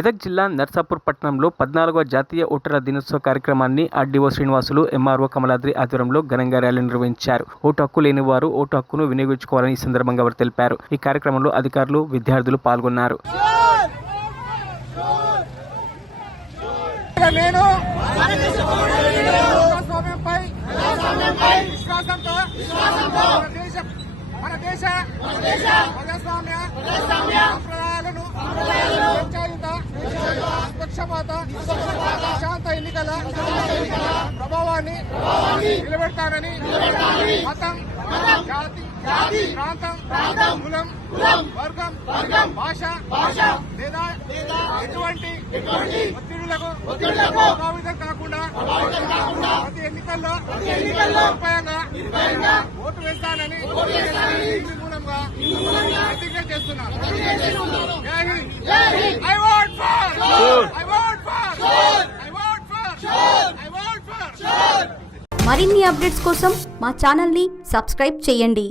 మెదక్ జిల్లా నర్సాపూర్ పట్టణంలో 14వ జాతీయ ఓటర్ల దినోత్సవ కార్యక్రమాన్ని ఆర్డీఓ శ్రీనివాసులు, ఎంఆర్ఓ కమలాద్రి ఆధ్వర్యంలో ఘనంగా ర్యాలీ నిర్వహించారు. ఓటు హక్కు లేని వారు ఓటు హక్కును వినియోగించుకోవాలని ఈ సందర్భంగా వారు తెలిపారు. ఈ కార్యక్రమంలో అధికారులు, విద్యార్థులు పాల్గొన్నారు. మన దేశ ప్రజాస్వామ్య సంప్రదాయాలను స్వచ్ఛపాత శాంత ఎన్నికల ప్రభావాన్ని నిలబెడతానని మతం, జాతి, ప్రాంతం, కులం, వర్గం, భాష లేదా ఎటువంటి ఒత్తిడులకు ప్రభావితం కాకుండా ప్రతి ఎన్నికల్లో నిర్భయంగా ఓటు వేస్తానని మూలంగా ప్రతిజ్ఞ చేస్తున్నాను. మరిన్ని అప్డేట్స్ కోసం మా ఛానల్ని సబ్స్క్రైబ్ చేయండి.